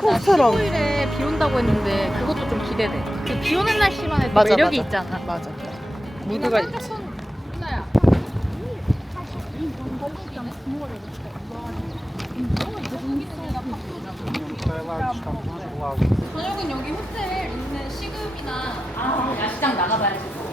롤러코스터라고. 15일에 비 온다고 했는데 그것도 좀 기대돼. 그 비 오는 날씨만 해도 맞아, 매력이 맞아. 있잖아. 맞아. 무드가 있지. 저녁은 여기 호텔 있는 시금이나 아, 야시장 나가봐야지. 뭐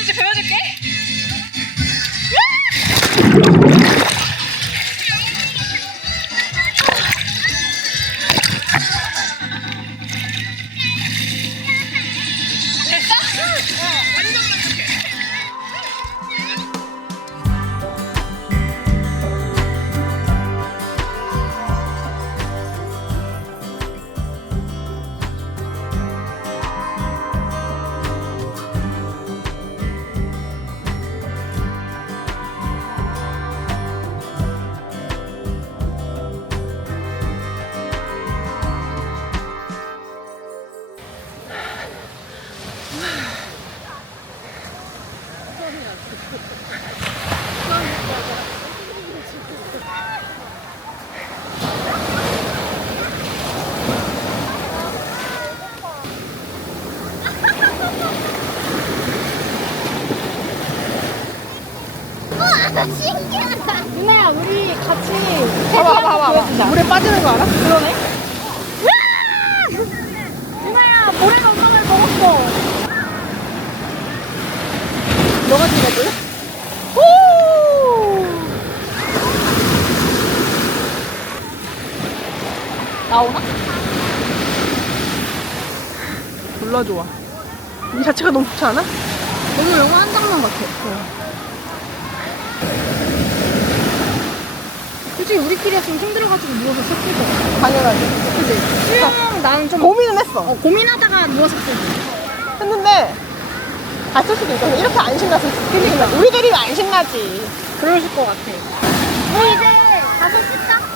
해주는지 보여줄게. 나오나? 졸라 좋아. 이 자체가 너무 좋지 않아? 너무 영화 한 장면 같아 솔직히 우리끼리였으면 힘들어가지고 누워서 섰을 것 같아 당연하지. 그치? 수영 나는 좀 고민은 했어. 어, 고민하다가 누워서 었어 했는데 갔을 수도 있고 이렇게 안 신났을 수도 있고 우리들이 안 신나지. 그러실 것 같아 우리 이제 가서 씻자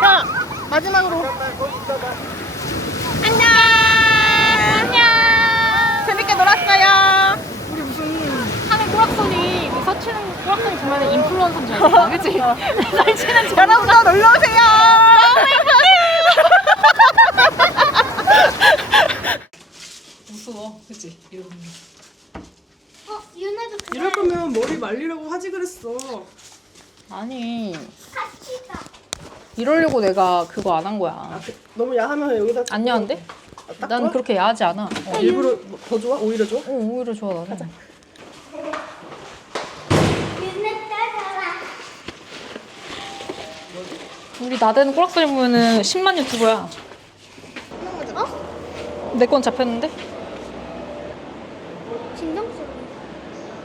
자 마지막으로 안녕 안녕 재밌게 놀았어요. 우리 무슨 하는 꼬락선이 그 서치는 꼬락선이 보면 인플루언서인 줄 알겠다. 그치? 설치는 여러분도 놀러 오세요. 무서워. 그치? 이러고. 어 윤혜도 그래 이럴 거면 머리 말리라고 하지 그랬어. 아니, 이러려고 내가 그거 안 한 거야. 아, 그- 너무 야하면 여기다 안 야한데? 딱난 좋아? 그렇게 야하지 않아. 어, 일부러 뭐 더 좋아? 오히려 좋아? 어, 오히려 좋아, 나는. 우리 나대는 꼬락선이 보면은 10만 유튜버야. 어? 내 건 잡혔는데? 진정 소리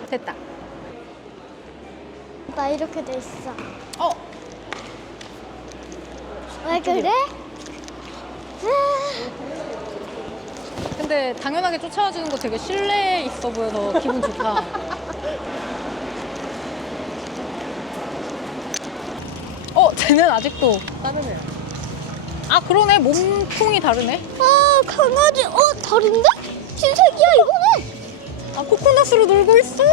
됐다. 나 이렇게 돼 있어 어? 왜 그래? 근데 당연하게 쫓아와주는 거 되게 신뢰 있어 보여서 기분 좋다. 어, 쟤는 아직도 다른 애야. 아 그러네 몸통이 다르네. 아 강아지 어 다른데? 신세계야 이거는. 아 코코넛으로 놀고 있어.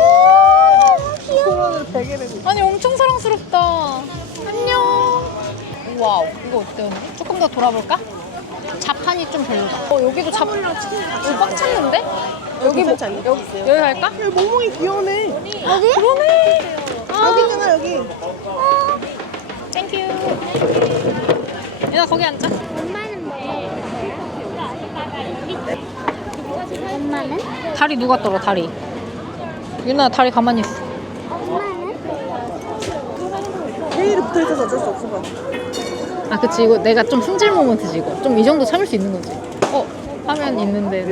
와우 이거 어때 언니? 조금 더 돌아볼까? 자판이 좀 별로다. 어 여기도 잡. 여기 꽉 찼는데? 여기 뭐, 괜찮지 않니? 여기 여기 할까? 야, 멍멍이 귀여우네. 어디? 그러네. 아, 여기잖아, 여기. 땡큐. 얘나 거기 앉자. 엄마는 뭐? 엄마는? 다리 누가 떨어 다리? 유나 다리 가만히 있어. 엄마는? 헤일이 붙어 있어서 어쩔 수것같 아. 아 그치 이거 내가 좀 승질 모먼트지 이거. 좀 이 정도 참을 수 있는 거지. 어 화면 있는데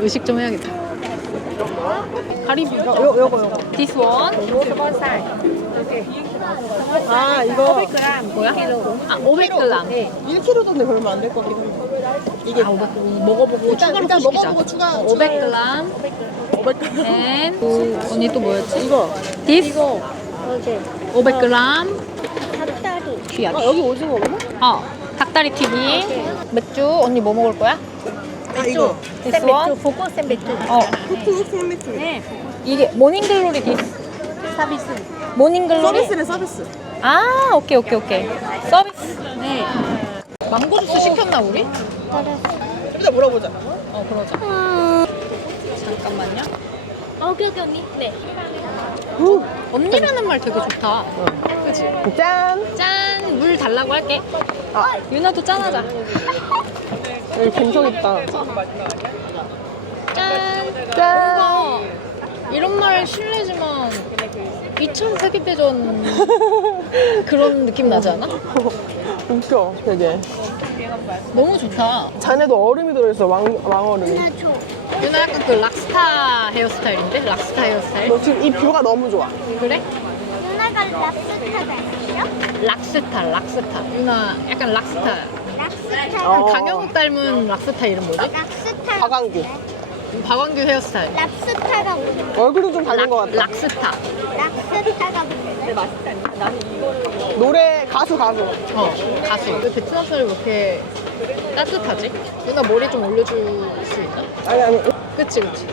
의식 좀 해야겠다. 가리비. 요, 요거, 요거. This one. 아, 이거. 뭐야? 아 500g. 1kg던데 그러면 안 될 것 같긴 한데. 이게 아 500. 먹어보고 일단, 추가로 일단 또 시키자. 먹어보고 추가. 500g. 500g. and 그 언니 또 뭐였지? 이거. This 어제 500g. 귀야. 아, 여기 오징어 없나? 어 닭다리 튀김. 맥주 언니 뭐 먹을 거야? 아, 이거. This one. 보고 쌤 맥주. 어 후쿠 샌드위치. 네. 이게 모닝글로리 디스. 서비스. 모닝글로리. 서비스래, 서비스. 아 오케이 오케이 오케이. 서비스. 네. 망고 주스 시켰나 우리? 일단 물어보자. 어 그러자. 음. 잠깐만요. 오케이 오케이 언니. 네. 후. 언니라는 말 되게 좋다. 그치? 짠. 짠! 물 달라고 할게. 아, 유나도 짠하자. 여기 감성 있다. 짠! 짠. 뭔가 이런 말 실례지만 2차 세계대전 그런 느낌 나지 않아? 웃겨, 되게. 너무 좋다. 잔에도 얼음이 들어있어, 왕, 왕얼음이. 나 줘. 유나 약간 그 락스타 헤어스타일인데? 락스타 헤어스타일? 너 지금 이 뷰가 너무 좋아. 그래? 누나가 랍스타가 있어? 락스타, 락스타. 유나 약간 락스타. 랍스타. 어. 강영욱 닮은 락스타 이름 뭐지? 랍스타. 박완규. 박완규 헤어스타일. 랍스타가 뭐야? 얼굴은 좀 다른 것 같다. 락스타. 랍스타가 뭐야? 노래, 가수, 가수. 어, 가수. 왜 베트남 사람이 왜 이렇게 따뜻하지? 누나 머리 좀 올려줄 수 있나? 아니, 아니. 그치, 그치.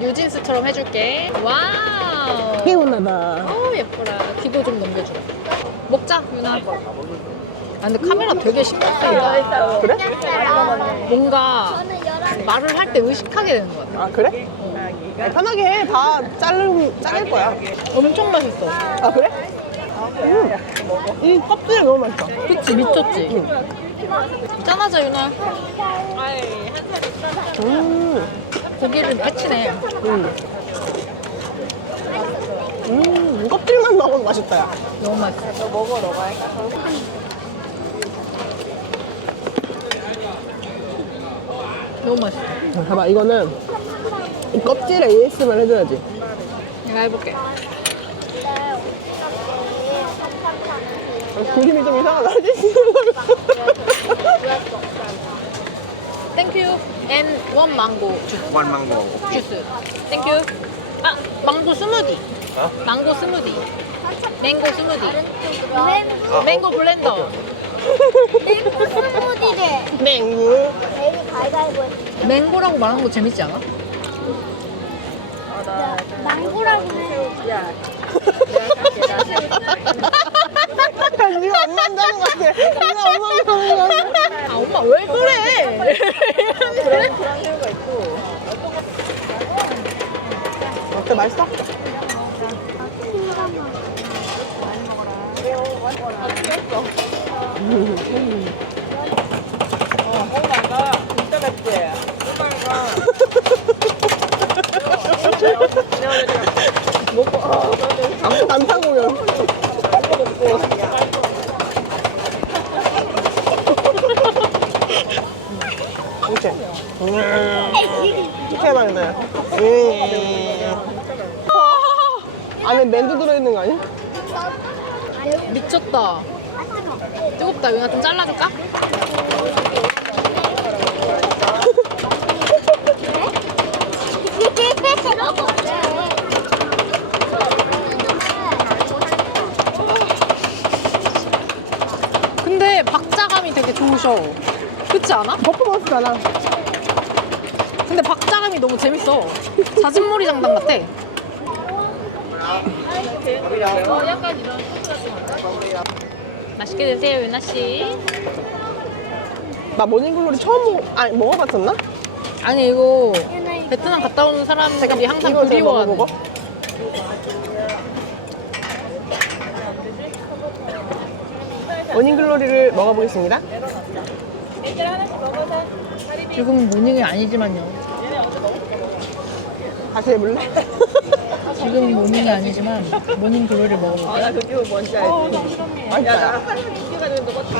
뉴진스처럼 해줄게. 와우. 깨우나봐. 어우, 예뻐라. 뒤도 좀 넘겨주라. 먹자, 유나. 아, 근데 카메라 되게 신경 쓰인다. 그래? 뭔가 저는 열한. 말을 할 때 의식하게 되는 것 같아. 아, 그래? 야, 편하게 해. 다 자르, 자를 거야. 엄청 맛있어. 아, 그래? 음. 이 껍질이 너무 맛있어. 그치, 미쳤지? 짠하자, 유나. 음. 고기를 배치네. 음. 음, 껍질만 먹어도 맛있다, 야. 너무 맛있어. 먹어, 너가. 너무 맛있어. 봐봐, 이거는 이 껍질에 ASMR 해줘야지. 내가 해볼게. 그림이 좀 이상하다. 땡큐. 앤원 망고 주스. One mango. 주스. 땡큐. 아, 망고 스무디. 망고 스무디. 맹고 스무디. 맹구. 맹고 블렌더. 맹구 스무디래. 했어. 맹고라고 말하는 거 재밌지 않아? 망고라고 해. 네가 엄마 한다는 것 같아. 네가 엄마 한다는 것 같아. 아, 엄마 왜 그래? 어때, 맛있어? 먹고 안타 공연. 이렇게. 음. 이렇게 맛있네. 음. 안에 맨두 들어있는 거 아니야? 미쳤다. 뜨겁다. 유나 좀 잘라줄까? 근데 좋으셔. 그렇지 않아? 퍼포먼스잖아. 근데 박자감이 너무 재밌어. 자진몰이 장단 같아. 맛있게 드세요, 유나 씨. 나 모닝글로리 처음 먹, 아니, 먹어봤었나? 아니 이거 베트남 갔다 오는 사람들이 항상 이거 제가 그리워하는. 먹어보고. 모닝글로리를 먹어보겠습니다. 지금 모닝이 아니지만요. 다시 해볼래? 지금 모닝이 아니지만 모닝 글로리를 먹어볼게. 나 그거 뭔지 알지? 맛있다.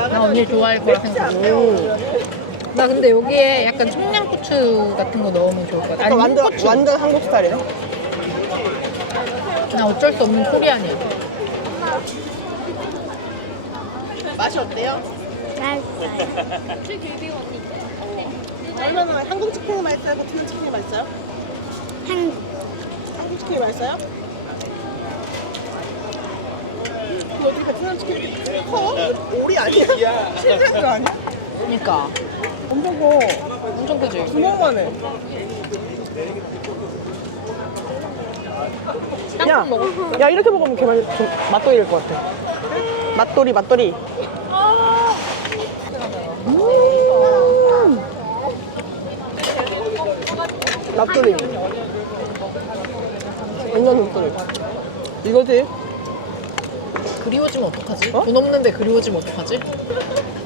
나 언니 좋아할 거라 생각해. 나 근데 여기에 약간 청양고추 같은 거 넣으면 좋을 것 같아. 아니 완전, 고추. 완전 한국 스타일이네. 나 어쩔 수 없는 코리안이야. 맛이 어때요? 맛있어요. 얼마나 한국 치킨이 맛있어요? 베트남 치킨이 맛있어요? 한국. 한국 치킨이 맛있어요? 그 어떻게 베트남 치킨이 커? 오리 아니야? 거 아니야? 그러니까 엄청 커. 엄청 크지. 구멍만 해. 야. 야 이렇게 먹으면 개맛 좀 맛돌이일 것 같아. 맛돌이 맛돌이. 맛돌이. 완전 맛돌이. 이거지? 그리워지면 어떡하지? 어? 돈 없는데 그리워지면 어떡하지?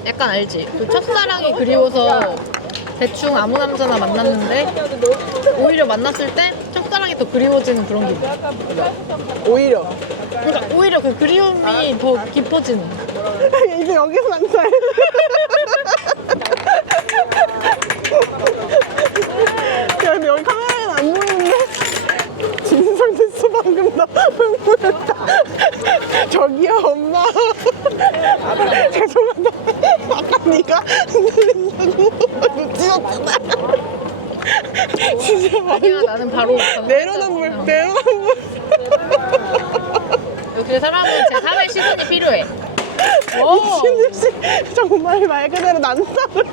약간 알지? 그 첫사랑이 그리워서 대충 아무 남자나 만났는데 오히려 만났을 때 첫사랑이 더 그리워지는 그런 기분. 오히려. 그러니까 오히려 그 그리움이 더 깊어지는. 이제 여기서 남자. 야, 여기 카메라에는 안 보이는데? 진상됐어, 방금 나. 흥분했다. 저기요, 엄마. 죄송하다. 아까 네가 흔들린다고 놓치셨잖아. 진짜 아니야 완전 나는 바로 내로남불, 내로남불. 그 사람은 제 3의 시선이 필요해. 미친 듯이 정말 말 그대로 난사를.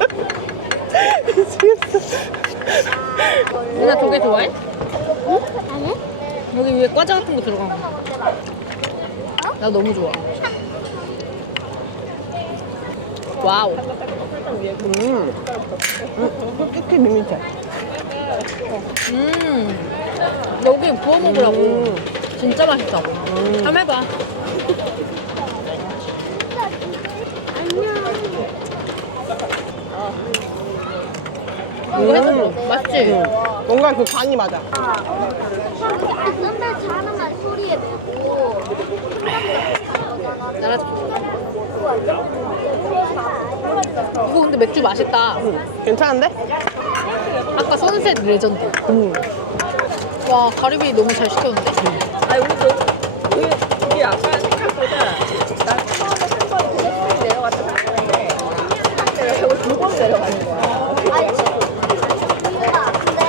누나 조개 좋아해? 아니? 여기 위에 과자 같은 거 들어간 거. 나 너무 좋아. 와우. 음. 음, 솔직히 밋밋해. 음. 여기 구워 먹으라고. 음. 진짜 맛있다고. 한번 해봐. 이거 해서? 음. 뭔가 그 간이 맞아. 여기 안전벨 자는 말 소리에 매고. 알았어. 이거 근데 맥주 맛있다. 음. 괜찮은데? 아까 선셋 레전드. 음. 와, 가리비 너무 잘 시켰는데? 아니 우리도 그 이게 아까 생각보다 나 처음에 한 번 그냥 내려갔다 갔는데 내가 결국 두번 내려가는 거야. 아니, 이유가 근데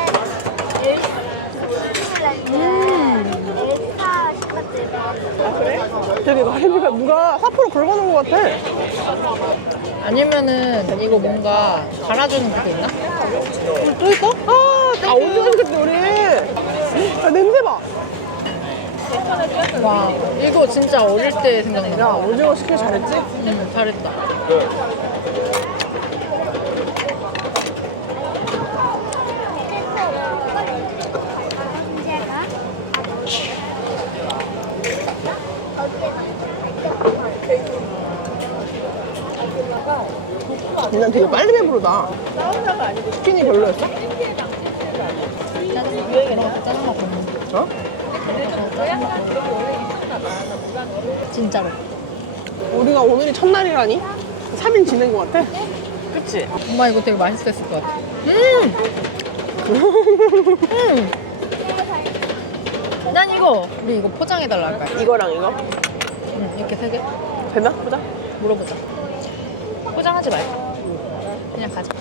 음. 엘사 시켰대. 아 되게 가리비가 누가 사포로 긁어놓은 것 같아. 아니면은 이거 뭔가 갈아주는 그게 있나? 또 있어? 아, 아 오징어 생겼지 우리. 아, 냄새 봐. 와, 이거 진짜 어릴 때 야, 생각나. 오징어 시키기 잘했지? 응, 잘했다. 난 되게 빨리 배부르다. 치킨이 별로였어? 짜증 어? 진짜로. 우리가 오늘이 첫날이라니? 3일 지낸 것 같아. 그치? 엄마 이거 되게 맛있었을 것 같아. 음! 음! 난 이거 우리 이거 포장해달라 할까? 이거랑 이거? 응, 이렇게 세 개. 되나? 보자. 물어보자. 포장하지 말고. 그냥 가자.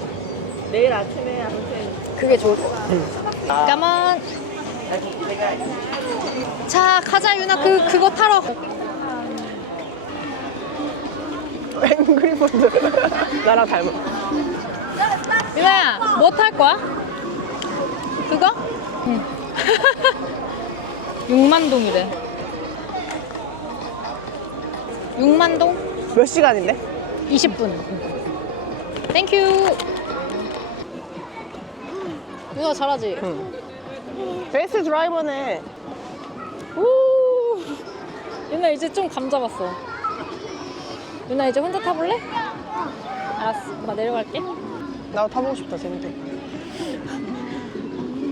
내일 아침에 아무튼 그게 좋을 것 같아. 까만. 자, 가자, 유나. 그, 그거 타러. 앵그리버드. 나랑 닮아. 유나야, 뭐 탈 거야? 그거? 응. 6만 동이래. 6만 동? 몇 시간인데? 20분. 땡큐. 유나 잘하지? 응. 베이스 드라이버네. 오. 유나 이제 좀 감 잡았어. 유나 이제 혼자 타볼래? 알았어. 나 내려갈게. 나도 타보고 싶다, 재밌대.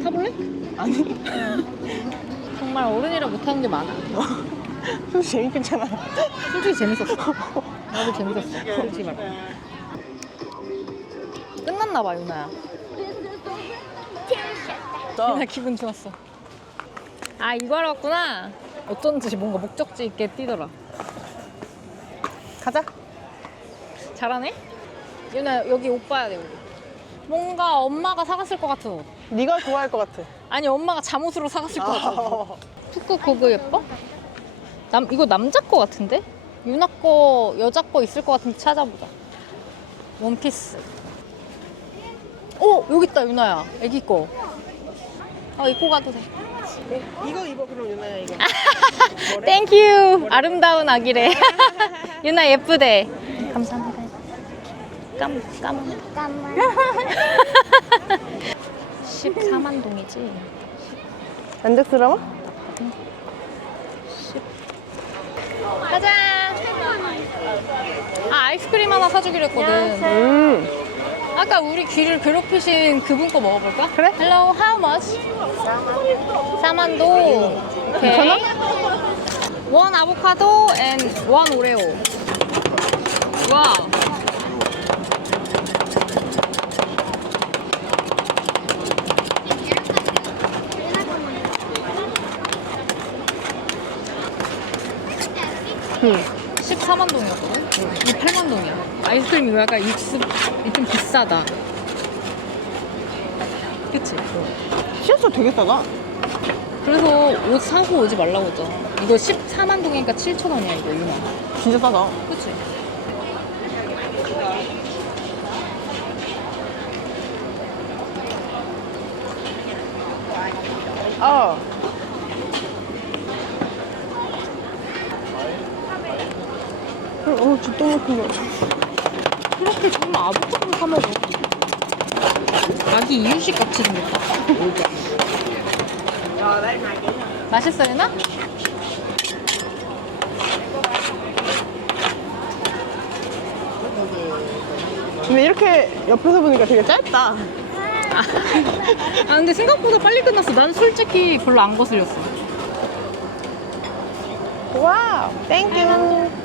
타볼래? 아니. 정말 어른이라 못하는 게 많아. 솔직히 재밌겠잖아. 솔직히 재밌었어. 나도 재밌었어. 솔직히 말해. 끝났나 봐, 유나야. 유나 기분 좋았어. 아, 이거 하러 왔구나. 어쩐지 뭔가 목적지 있게 뛰더라. 가자. 잘하네? 유나, 여기 옷 봐야 돼, 우리. 뭔가 엄마가 사갔을 것 같은 옷. 네가 좋아할 것 같아. 아니, 엄마가 잠옷으로 사갔을 것 같은 옷. 아, 그거 예뻐? 남 이거 남자 거 같은데? 유나 거 여자 거 있을 것 같은데 찾아보자. 원피스. 오 여기 있다 유나야. 애기 거. 어 입고 가도 돼. 이거 입어, 그럼 유나야, 이거. 땡큐. 아름다운 아기래. 유나 예쁘대. 감사합니다. 깜 깜. 잠깐만. 14만 동이지. 만족스러워? 가자. 아 아이스크림 하나 사주기로 했거든. 음. 아까 우리 귀를 괴롭히신 그분 거 먹어볼까? 그래? Hello, how much? 4만도. 오케이. 원 아보카도 and 원 오레오. 와우. 응. 14만 동이었거든? 이 8만 동이야. 아이스크림이 약간 육수 좀 비싸다. 그치? 시어서 되게 싸다. 그래서 옷 사고 오지 말라고 했잖아. 이거 14만 동이니까 7천 원이야, 이거 유나. 진짜 싸다. 그치? 어. 어, 진짜 거. 그렇게 정말 아보카도 사 먹어. 아기 이유식 같이 생겼다. 맛있어, 유나? 근데 이렇게 옆에서 보니까 되게 짧다. 아, 근데 생각보다 빨리 끝났어. 난 솔직히 별로 안 거슬렸어. 와우, 땡큐.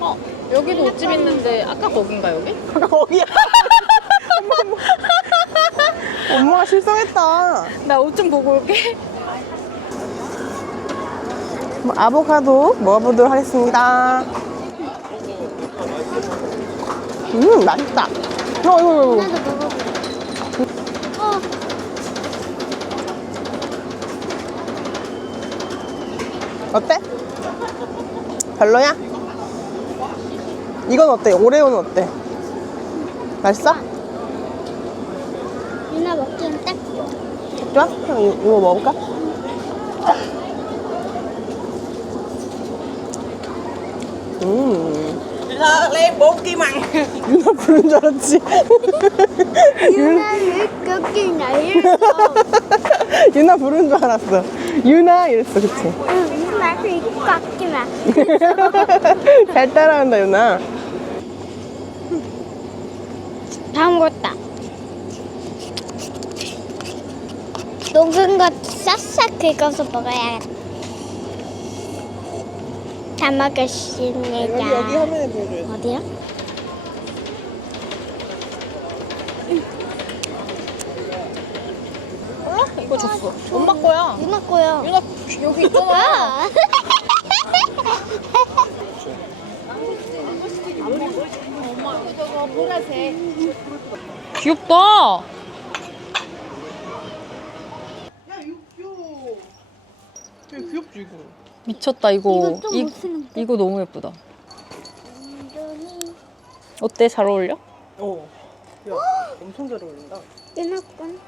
어, 여기도 옷집 있는데 아까 거긴가 여기? 거기야. 엄마가 실성했다. 나 옷 좀 보고 올게. 뭐, 아보카도 먹어보도록 하겠습니다. 음, 맛있다. 어, 이거, 이거, 이거. 나도 먹어볼게. 어, 어때? 별로야? 이건 어때? 오레오는 어때? 맛있어? 유나 먹기엔 딱 좋아. 좋아? 그럼 이- 이거 먹어볼까? 음. lấy bốn măng 유나 부른 줄 알았지? 유나 왜 그렇게 날려? 유나 부른 줄 알았어. 유나 이랬어, 그치? 유나 그 깎지 마. 잘 따라한다, 유나. 다 먹었다. 녹은 거 싹싹 긁어서 먹어야겠다. 다 먹었습니다. 화면에 보여줘야지. 어디야? 몰라? 이거 줬어. 엄마 거야. 유나 거야. 유나 여기 있잖아. 아. 보라색. 귀엽다. 야. 되게 귀엽지 이거. 미쳤다 이거. 이거 좀 이, 못 쓰는데. 이거 너무 예쁘다. 완전히 어때? 잘 어울려? 어. 야 엄청 잘 어울린다. 빼놨건.